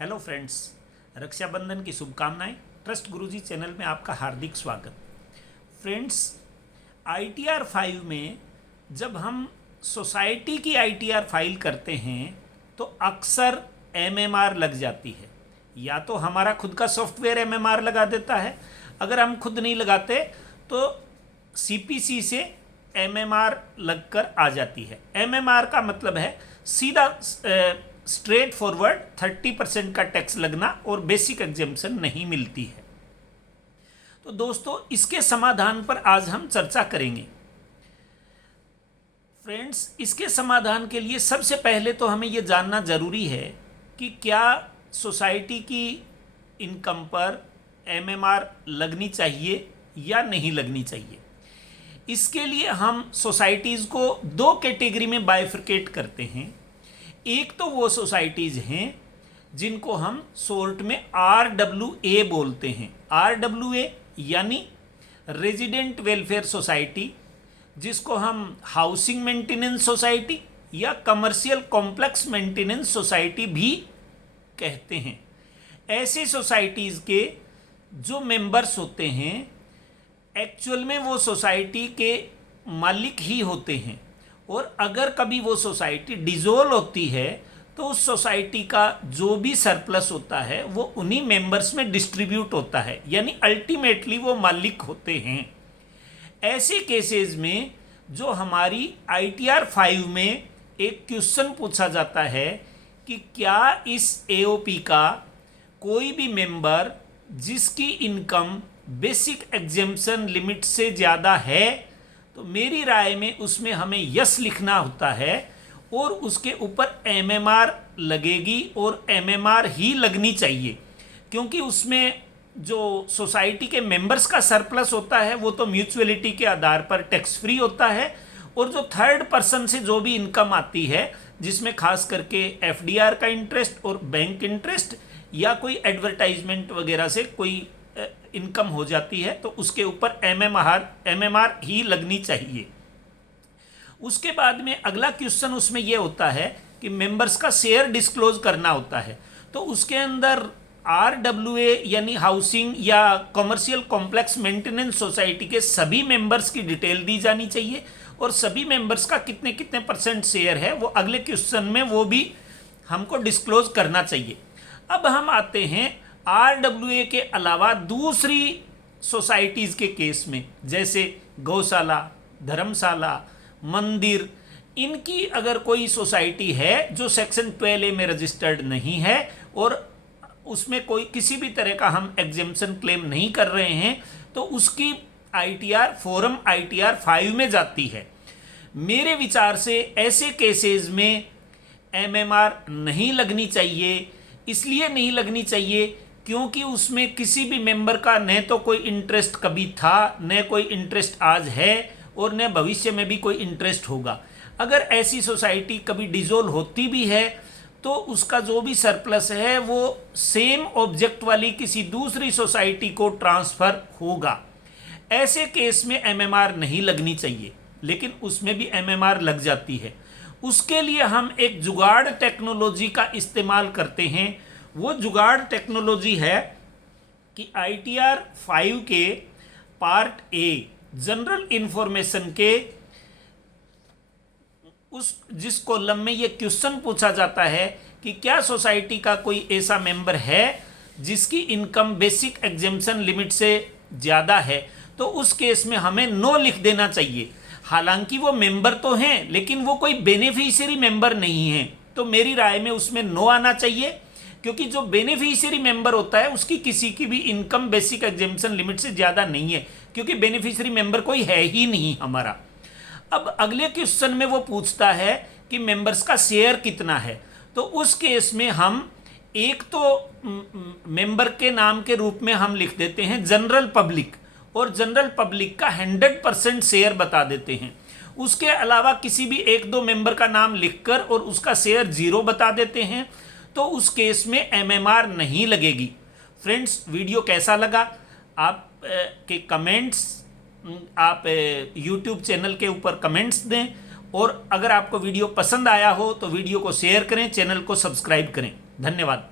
Hello friends, Rakshabandhan की शुभकामनाएं। Trust गुरुजी channel में आपका हार्दिक स्वागत। फ्रेंड्स, ITR 5 में जब हम सोसाइटी की ITR फाइल करते हैं तो अक्सर MMR लग जाती है। या तो हमारा खुद का सॉफ्टवेयर MMR लगा देता है, अगर हम खुद नहीं लगाते तो CPC से MMR लगकर आ जाती है। MMR का मतलब है सीधा स्ट्रेट फॉरवर्ड 30% का टैक्स लगना और बेसिक एग्जेम्पशन नहीं मिलती है। तो दोस्तों, इसके समाधान पर आज हम चर्चा करेंगे। फ्रेंड्स, इसके समाधान के लिए सबसे पहले तो हमें यह जानना जरूरी है कि क्या सोसाइटी की इनकम पर MMR लगनी चाहिए या नहीं लगनी चाहिए। इसके लिए हम सोसाइटीज़ को दो कैटेगरी में बाइफरकेट करते हैं। एक तो वो सोसाइटीज़ हैं जिनको हम शॉर्ट में RWA बोलते हैं। RWA यानी रेजिडेंट वेलफेयर सोसाइटी, जिसको हम हाउसिंग मेंटेनेंस सोसाइटी या कमर्शियल कॉम्प्लेक्स मेंटेनेंस सोसाइटी भी कहते हैं। ऐसी सोसाइटीज़ के जो मेंबर्स होते हैं एक्चुअल में वो सोसाइटी के मालिक ही होते हैं, और अगर कभी वो सोसाइटी डिसॉल्व होती है तो उस सोसाइटी का जो भी सरप्लस होता है वो उन्हीं मेंबर्स में डिस्ट्रीब्यूट होता है, यानी अल्टीमेटली वो मालिक होते हैं। ऐसे केसेस में जो हमारी ITR 5 में एक क्वेश्चन पूछा जाता है कि क्या इस AOP का कोई भी मेंबर जिसकी इनकम बेसिक एग्जेम्पशन लिमिट से ज़्यादा है, तो मेरी राय में उसमें हमें यस लिखना होता है और उसके ऊपर MMR लगेगी और MMR ही लगनी चाहिए, क्योंकि उसमें जो सोसाइटी के मेंबर्स का सरप्लस होता है वो तो म्यूचुअलिटी के आधार पर टैक्स फ्री होता है, और जो थर्ड पर्सन से जो भी इनकम आती है जिसमें खास करके FDR का इंटरेस्ट और बैंक इंटरेस्ट या कोई एडवर्टाइजमेंट वगैरह से कोई इनकम हो जाती है, तो उसके ऊपर MMR ही लगनी चाहिए। उसके बाद में अगला क्वेश्चन उसमें यह होता है कि मेंबर्स का शेयर डिस्क्लोज करना होता है, तो उसके अंदर RWA यानी हाउसिंग या कमर्शियल कॉम्प्लेक्स मेंटेनेंस सोसाइटी के सभी मेंबर्स की डिटेल दी जानी चाहिए, और सभी मेंबर्स का कितने कितने % शेयर है वो अगले क्वेश्चन में वो भी हमको डिस्क्लोज करना चाहिए। अब हम आते हैं RWA के अलावा दूसरी सोसाइटीज़ के केस में, जैसे गौशाला, धर्मशाला, मंदिर। इनकी अगर कोई सोसाइटी है जो सेक्शन 12A में रजिस्टर्ड नहीं है और उसमें कोई किसी भी तरह का हम एग्जेम्पशन क्लेम नहीं कर रहे हैं, तो उसकी ITR फॉरम ITR 5 में जाती है। मेरे विचार से ऐसे केसेस में MMR नहीं लगनी चाहिए। इसलिए नहीं लगनी चाहिए क्योंकि उसमें किसी भी मेंबर का न तो कोई इंटरेस्ट कभी था, न कोई इंटरेस्ट आज है, और न भविष्य में भी कोई इंटरेस्ट होगा। अगर ऐसी सोसाइटी कभी डिसॉल्व होती भी है तो उसका जो भी सरप्लस है वो सेम ऑब्जेक्ट वाली किसी दूसरी सोसाइटी को ट्रांसफ़र होगा। ऐसे केस में MMR नहीं लगनी चाहिए, लेकिन उसमें भी MMR लग जाती है। उसके लिए हम एक जुगाड़ टेक्नोलॉजी का इस्तेमाल करते हैं। वो जुगाड़ टेक्नोलॉजी है कि ITR 5 के पार्ट A जनरल इंफॉर्मेशन के जिस कॉलम में ये क्वेश्चन पूछा जाता है कि क्या सोसाइटी का कोई ऐसा मेंबर है जिसकी इनकम बेसिक एग्जेम्पशन लिमिट से ज़्यादा है, तो उस केस में हमें नो लिख देना चाहिए। हालांकि वो मेंबर तो हैं, लेकिन वो कोई बेनिफिशियरी मेंबर नहीं है, तो मेरी राय में उसमें नो आना चाहिए, क्योंकि जो बेनिफिशियरी मेंबर होता है उसकी किसी की भी इनकम बेसिक एग्जेम्पशन लिमिट से ज़्यादा नहीं है, क्योंकि बेनिफिशियरी मेंबर कोई है ही नहीं हमारा। अब अगले क्वेश्चन में वो पूछता है कि मेंबर्स का शेयर कितना है, तो उस केस में हम एक तो मेंबर के नाम के रूप में हम लिख देते हैं जनरल पब्लिक, और जनरल पब्लिक का 100% शेयर बता देते हैं। उसके अलावा किसी भी एक दो मेंबर का नाम लिखकर और उसका शेयर 0 बता देते हैं, तो उस केस में MMR नहीं लगेगी। फ्रेंड्स, वीडियो कैसा लगा? आप के कमेंट्स आप YouTube चैनल के ऊपर कमेंट्स दें, और अगर आपको वीडियो पसंद आया हो तो वीडियो को शेयर करें, चैनल को सब्सक्राइब करें। धन्यवाद।